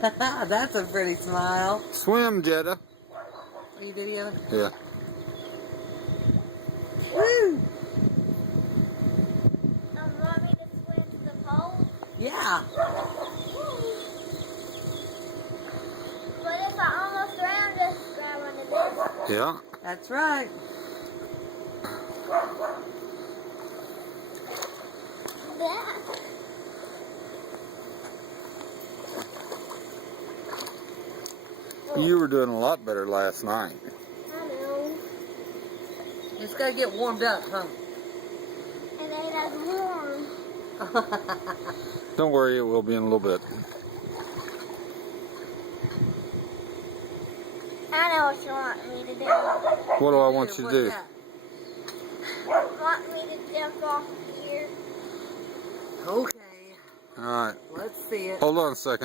That's a pretty smile. Swim, Jetta. Are you videoing? Yeah. Woo! Want me to swim to the pole? Yeah. But if I almost drown, just grab one of this. Yeah. That's right. That. You were doing a lot better last night. I know. It's got to get warmed up, huh? It ain't as warm. Don't worry, it will be in a little bit. I know what you want me to do. What do I want you to What's do? that? Want me to jump off here? Okay. All right. Let's see it. Hold on a second.